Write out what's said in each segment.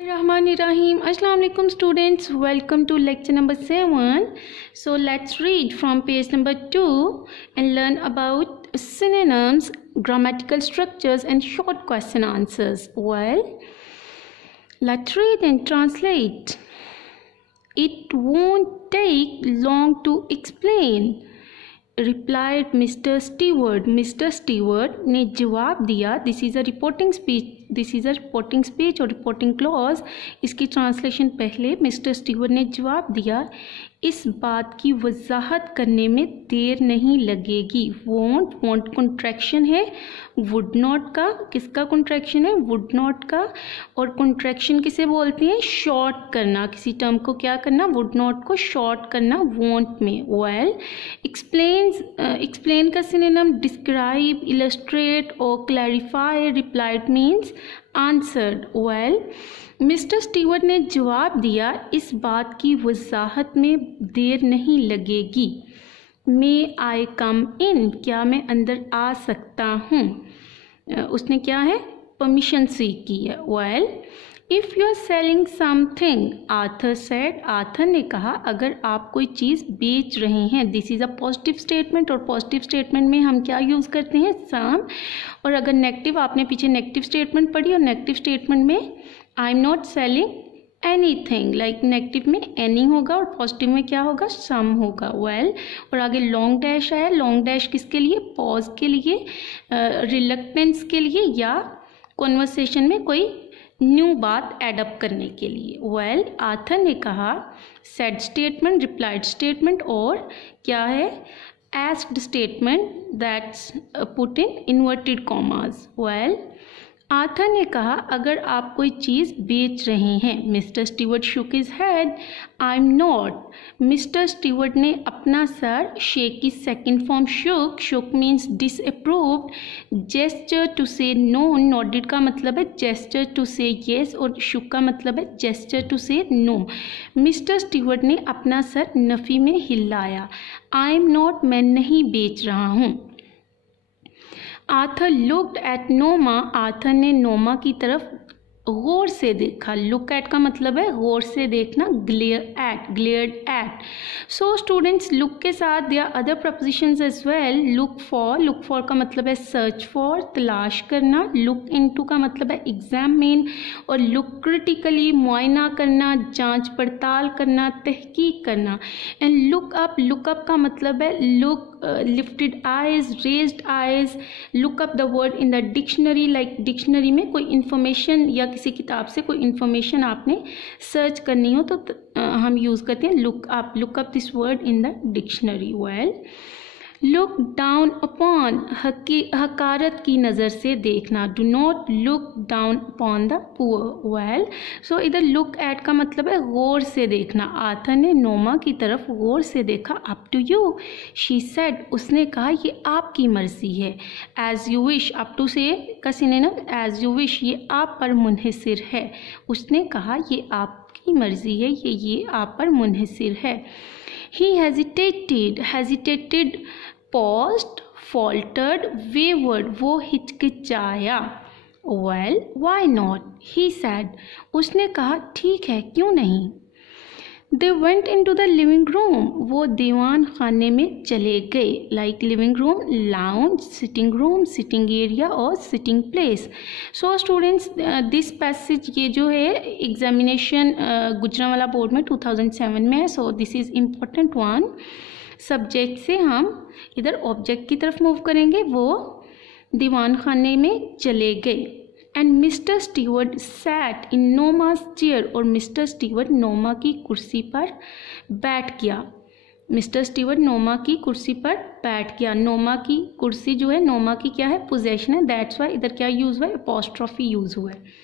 Rahim. Assalamu alaikum students, welcome to lecture number 7. So let's read from page number 2 and learn about synonyms, grammatical structures and short question answers. Well, let's read and translate. It won't take long to explain, replied Mr. Stewart. Mr. Stewart ने जवाब दिया. This is a reporting speech. This is a reporting speech और reporting clause. इसकी translation पहले. Mister Stewart ने जवाब दिया, इस बात की वजाहत करने में देर नहीं लगेगी. वॉन्ट कॉन्ट्रैक्शन है वुड नॉट का. किसका कॉन्ट्रैक्शन है? वुड नॉट का. और कॉन्ट्रैक्शन किसे बोलते हैं? शॉर्ट करना. किसी टर्म को क्या करना? वुड नॉट को शॉर्ट करना वॉन्ट में. वेल, एक्सप्लेन का सिनोनिम डिस्क्राइब, इलस्ट्रेट और clarify. Replied means answered. Well, mister Stewart ने जवाब दिया, इस बात की वजाहत में देर नहीं लगेगी. मे आई कम इन? क्या मैं अंदर आ सकता हूँ? उसने क्या है? परमिशन सीख की है. Well, if you are selling something, Arthur said. Arthur ने कहा, अगर आप कोई चीज़ बेच रहे हैं. This is a positive statement और पॉजिटिव स्टेटमेंट में हम क्या यूज़ करते हैं? सम. और अगर नेगेटिव, आपने पीछे नेगेटिव स्टेटमेंट पढ़ी और नेगेटिव स्टेटमेंट में आई am not selling anything, like negative में एनी होगा और पॉजिटिव में क्या होगा? सम होगा. वेल, और आगे लॉन्ग डैश आया. लॉन्ग डैश किसके लिए? पॉज के लिए, रिलक्टेंस के लिए या कॉन्वर्सेशन में कोई न्यू बात एडअप करने के लिए. वेल, आर्थर ने कहा, सेड स्टेटमेंट, रिप्लाइड स्टेटमेंट और क्या है? Asked statement that's put in inverted commas. Well, Arthur ने कहा, अगर आप कोई चीज़ बेच रहे हैं. Mister Stewart shook his head. I am not. Mister Stewart ने अपना सर शेक की second form shook. Shook means disapproved. Gesture to say no. Nodded का मतलब है जेस्चर टू से येस और शुक का मतलब है gesture to say no. Mister Stewart ने अपना सर नफ़ी में हिलाया. आई एम नॉट, मैं नहीं बेच रहा हूँ. Arthur looked at Noma. Arthur ने नोमा की तरफ गौर से देखा. लुक एट का मतलब है गौर से देखना. Glared at. So students, look के साथ दिया other propositions as well. Look for का मतलब है सर्च फॉर, तलाश करना. लुक इनटू का मतलब है एग्जामिन. और लुक क्रिटिकली, मुआयना करना, जांच पड़ताल करना, तहकीक करना. एंड लुक अप का मतलब है look, lifted eyes, raised eyes. Look up the word in the dictionary, like dictionary में कोई इन्फॉर्मेशन या किसी किताब से कोई इन्फॉर्मेशन आपने सर्च करनी हो तो हम यूज़ करते हैं look up this word in the dictionary. Well, look down upon, हकारत की नज़र से देखना. Do not look down upon the poor. Well, so इधर लुक एट का मतलब है गौर से देखना. आर्थर ने नोमा की तरफ गौर से देखा. Up to you, she said. उसने कहा, ये आपकी मर्जी है. As you wish, up to से का सिनोनिम एज यू विश, ये आप पर मुनहसिर है. उसने कहा, ये आपकी मर्जी है, ये आप पर मुनहसिर है. He hesitated, paused, faltered, wavered. वो हिचकिचाया. Well, why not? He said. उसने कहा, ठीक है, क्यों नहीं. They went into the living room. वो दीवान खाने में चले गए. Like living room, lounge, sitting room, sitting area और sitting place. So students, this passage ये जो है एग्जामिनेशन गुजरांवाला बोर्ड में 2007 में है. So this is important one. Subject से हम इधर ऑब्जेक्ट की तरफ मूव करेंगे. वो दीवान खाने में चले गए. And Mister Stewart sat in Noma's chair. और मिस्टर स्टीवर्ट नोमा की कुर्सी पर बैठ गया. मिस्टर स्टीवर्ट नोमा की कुर्सी पर बैठ गया. नोमा की कुर्सी जो है, नोमा की क्या है? पोजेशन है. दैट्स वाई इधर क्या यूज़ हुआ है? अपॉस्ट्रॉफी यूज़ हुआ है.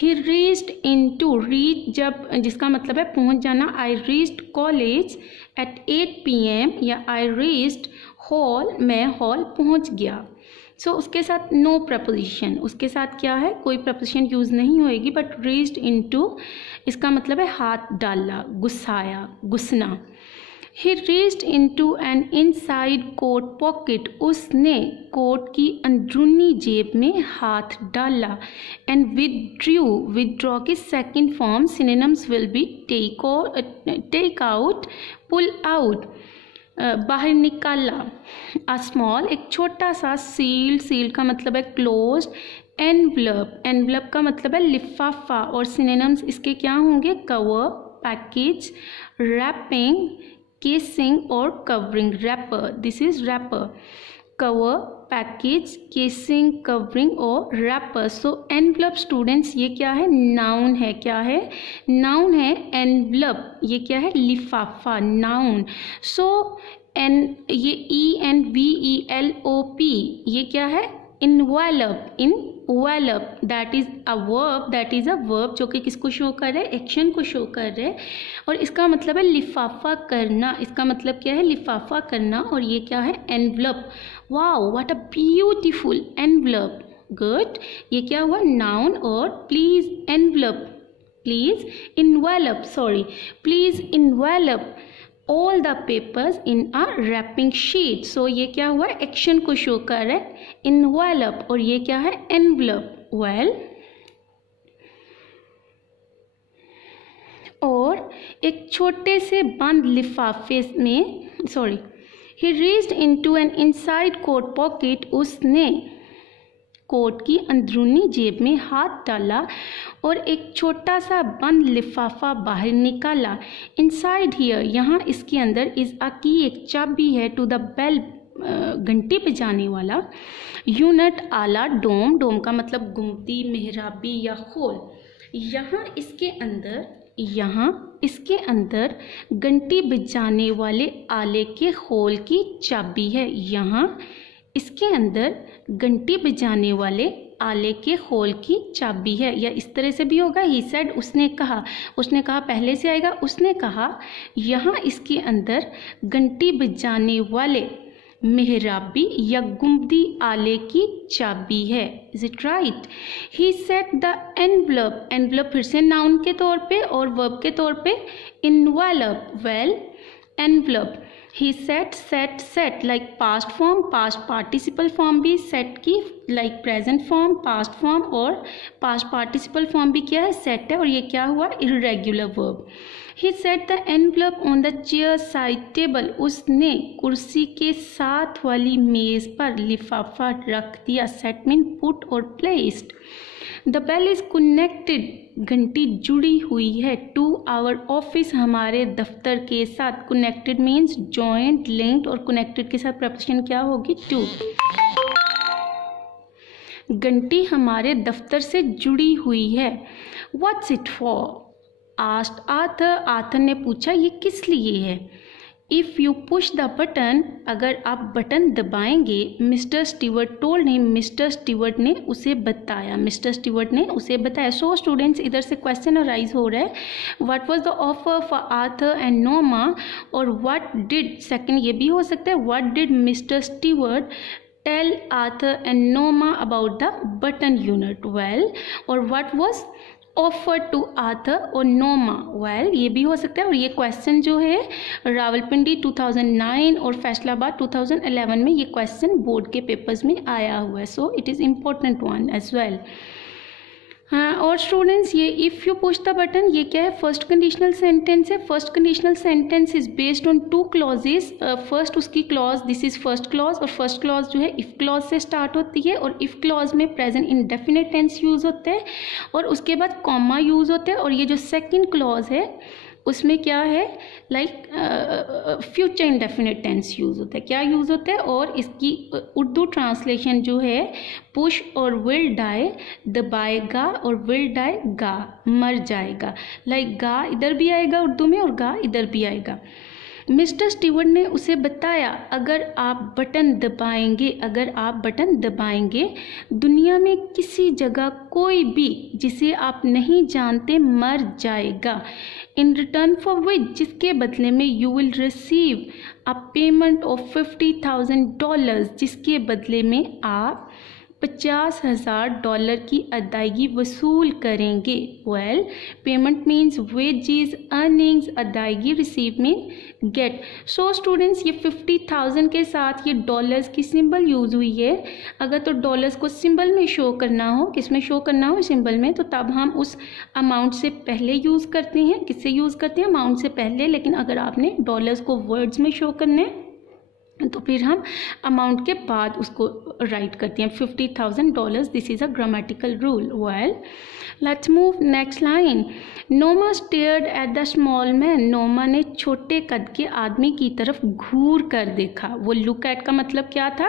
He reached in to, reach जब जिसका मतलब है पहुंच जाना. I reached college at 8 PM या आई रीच्ड हॉल, मैं हॉल पहुंच गया. सो उसके साथ नो प्रपोजिशन, उसके साथ क्या है? कोई प्रपोजिशन यूज़ नहीं होएगी. बट रीच्ड इन टू इसका मतलब है हाथ डाला, गुस्साया, गुस्ना. He reached into an inside coat pocket. उसने कोट की अंदरूनी जेब में हाथ डाला. And withdrew. Withdraw की second form synonyms will be take out, pull out. बाहर निकाला. A small, एक छोटा सा sealed. Sealed का मतलब है closed. Envelope. Envelope का मतलब है लिफाफा. और synonyms इसके क्या होंगे? Cover, package, wrapping, casing और covering. Wrapper. This is wrapper. Cover, package, casing, covering और wrapper. So envelope students ये क्या है? Noun है. क्या है? Noun है envelope. ये क्या है? लिफाफा. Noun. So ये ENVELOP ये क्या है? Envelope. Envelope that is a verb जो कि किसको शो कर रहे हैं? एक्शन को शो कर रहे हैं. और इसका मतलब है लिफाफा करना. इसका मतलब क्या है? लिफाफा करना. और ये क्या है? Envelope. Wow, what a beautiful envelope. Good. ये क्या हुआ? नाउन. और please envelope. Please envelope all the papers in a wrapping sheet. So ये क्या हुआ? एक्शन को शो कर रहा है. envelope. और ये क्या है? envelope. well, और एक छोटे से बंद लिफाफे में he reached into an inside coat pocket. उसने कोट की अंदरूनी जेब में हाथ डाला और एक छोटा सा बंद लिफाफा बाहर निकाला. इनसाइड हियर, यहाँ इसके अंदर इज अ की, एक चाबी है. टू द बेल, घंटी बजाने वाला. यूनिट, आला, डोम. डोम का मतलब गुम्बदी, मेहराबी या खोल. यहाँ इसके अंदर घंटी बजाने वाले आले के खोल की चाबी है. यहाँ इसके अंदर घंटी बजाने वाले आले के खोल की चाबी है. या इस तरह से भी होगा. ही सेड, उसने कहा. उसने कहा पहले से आएगा. उसने कहा यहाँ इसके अंदर घंटी बजाने वाले मेहराबी या गुम्बदी आले की चाबी है. Is it right? He set the envelope. Envelope फिर से नाउन के तौर पे और वर्ब के तौर पे envelope. Well, envelope. He set like past form, past participle form भी set की like present form, past form और past participle form भी क्या है? set है. और ये क्या हुआ? irregular verb. He set the envelope on the chair side table. उसने कुर्सी के साथ वाली मेज पर लिफाफा रख दिया. set mean put और placed. The bell is connected. घंटी जुड़ी हुई है. to our office, हमारे दफ्तर के साथ. connected means joined, linked. और connected के साथ प्रपोजिशन क्या होगी? to. घंटी हमारे दफ्तर से जुड़ी हुई है. What's it for? asked Arthur. Arthur ने पूछा ये किस लिए है. If you push the button, अगर आप बटन दबाएंगे. Mister Stewart told him. Mister Stewart ने उसे बताया. सो स्टूडेंट्स, इधर से क्वेश्चन अराइज हो रहा है. What was the offer for Arthur and Noma. और व्हाट डिड, सेकंड ये भी हो सकता है, what did Mister Stewart tell Arthur and Noma about the button unit. Well, और what was offer to Arthur और नोमा. वेल, ये भी हो सकता है. और ये क्वेश्चन जो है रावलपिंडी 2009 और फैसलाबाद 2011 में ये क्वेश्चन बोर्ड के पेपर्स में आया हुआ है. So it is important one as well. हाँ, और स्टूडेंट्स ये if you push the button ये क्या है? फर्स्ट कंडीशनल सेंटेंस है. First conditional sentence is based on two clauses. First उसकी clause, this is first clause. और फर्स्ट क्लॉज जो है इफ़ क्लॉज से स्टार्ट होती है. और इफ़ क्लॉज में प्रेजेंट इंडेफिनिट टेंस यूज़ होते हैं और उसके बाद कॉमा यूज़ होते हैं. और ये जो सेकेंड क्लॉज है उसमें क्या है? Like future indefinite tense use होता है. क्या यूज़ होता है? और इसकी उर्दू ट्रांसलेशन जो है पुश और विल डाई, दबाएगा और विल डाई गा, मर जाएगा. लाइक गा इधर भी आएगा उर्दू में और गा इधर भी आएगा. मिस्टर स्टीवर्ट ने उसे बताया अगर आप बटन दबाएंगे दुनिया में किसी जगह कोई भी जिसे आप नहीं जानते मर जाएगा. इन रिटर्न फॉर विच, जिसके बदले में you will receive a payment of $50,000, जिसके बदले में आप $50,000 की अदायगी वसूल करेंगे। Well, payment means wages, earnings, अदायगी, receive mean get. So students, ये 50,000 के साथ ये डॉलर्स की सिंबल यूज़ हुई है। अगर तो डॉलर्स को सिंबल में शो करना हो, किस में शो करना हो, सिंबल में, तो तब हम उस अमाउंट से पहले यूज़ करते हैं। किससे यूज़ करते हैं? अमाउंट से पहले। लेकिन अगर आपने डॉलर्स को वर्ड्स में शो करने हैं तो फिर हम अमाउंट के बाद उसको राइट करते हैं। $50,000, this is a grammatical rule. Well, let's move next line. Noma stared at the small man. Noma ने छोटे कद के आदमी की तरफ घूर कर देखा। वो लुक एट का मतलब क्या था?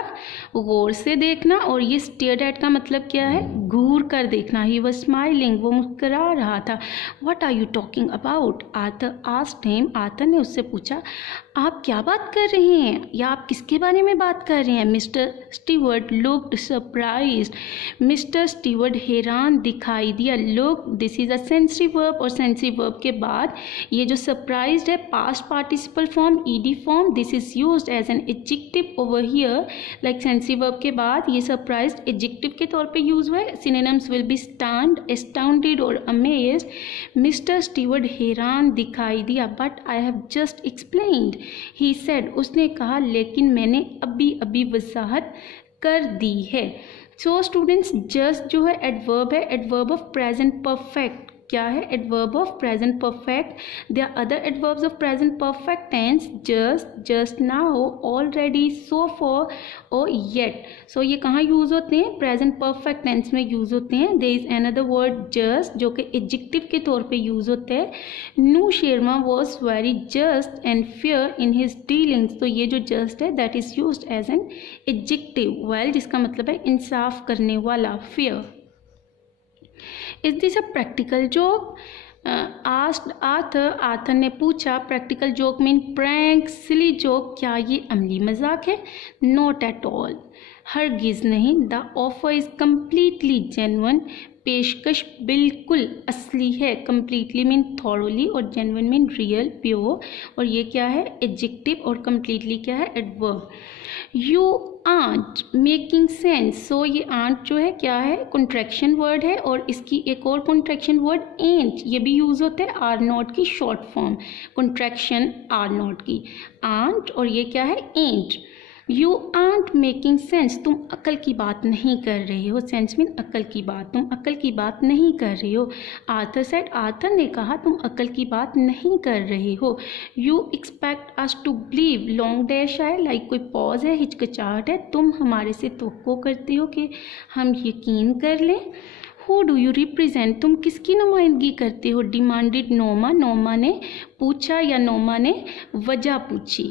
गौर से देखना, और ये स्टेयर्ड एट का मतलब क्या है? घूर कर देखना। ही वाज स्माइलिंग, वो मुस्कुरा रहा था। What are you talking about? Arthur asked him. Arthur ने उससे पूछा, आप क्या बात कर रहे हैं, या आप किसके बारे में बात कर रहे हैं? Mister Stewart looked surprised. Mister Stewart हैरान दिखाई दिया। Look, this is a sensory verb, और सेंसरी वर्ब के बाद ये जो सरप्राइज्ड है, past participle form, ED form, this is used as an adjective over here. Like sensory verb के बाद ये सरप्राइज्ड एडजेक्टिव के तौर पे यूज हुआ है। Synonyms will be stunned, astounded और अमेज्ड। मिस्टर स्टीवर्ट हैरान दिखाई दिया। But I have just explained, he said, उसने कहा, लेकिन मैंने अभी अभी वजाहत कर दी है। सो स्टूडेंट्स, जस्ट जो है एडवर्ब है, एडवर्ब ऑफ प्रेजेंट परफेक्ट। क्या है? Adverb of present perfect. There are other adverbs of present perfect tense, just, just now, already, so far और येट। सो ये कहाँ यूज होते हैं? प्रेजेंट परफेक्ट टेंस में यूज होते हैं। There is another word just, जो कि एडजेक्टिव के तौर पे यूज होते हैं। नू Sharma was very just and fair in his dealings. तो ये जो जस्ट है that is used as an adjective. Well, जिसका मतलब है इंसाफ करने वाला, fair. Is this a practical joke? Asked Arthur. Arthur ने पूछा। Practical joke mean prank, silly joke. क्या ये अमली मजाक है? नॉट एट ऑल, हरगिज नहीं। The offer is completely genuine. पेशकश बिल्कुल असली है। कम्प्लीटली मीन थॉरोली, और जेन्युइन मीन रियल, प्योर। और ये क्या है? एडजेक्टिव, और कम्प्लीटली क्या है? Adverb. You aren't making sense. So ये आंट जो है क्या है? कॉन्ट्रैक्शन वर्ड है, और इसकी एक और कॉन्ट्रैक्शन वर्ड एंट, ये भी यूज होते हैं आर नॉट की short form, contraction are not की, आंट, और ये क्या है? Aren't. You aren't making sense, तुम अक्ल की बात नहीं कर रहे हो। सेंस मीन अक्ल की बात, तुम अक्ल की बात नहीं कर रहे हो। आर्थर सेड, आर्थर ने कहा, तुम अक्ल की बात नहीं कर रहे हो। You expect us to believe, long dash है, लाइक कोई पॉज है, हिचकिचाहट है, तुम हमारे से तवक्को करते हो कि हम यकीन कर लें। हु डू यू रिप्रेजेंट, तुम किसकी नुमाइंदगी करते हो? डिमांडेड नोमा, नोमा ने पूछा या नोमा ने वजह पूछी।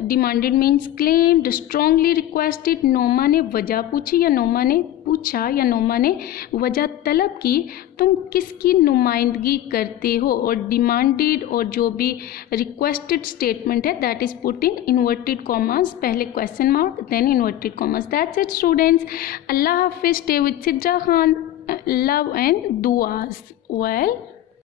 Demanded means claimed, strongly requested. Noma ने वजह पूछी या नोमा ने पूछा या नोमा ने वजह तलब की, तुम किसकी नुमाइंदगी करते हो? और डिमांडेड और जो भी रिक्वेस्टेड स्टेटमेंट है that is put in inverted commas, पहले question mark then inverted commas. That's it students. अल्लाह हाफिज। स्टे विद Sidra Khan. Love and duas. Well.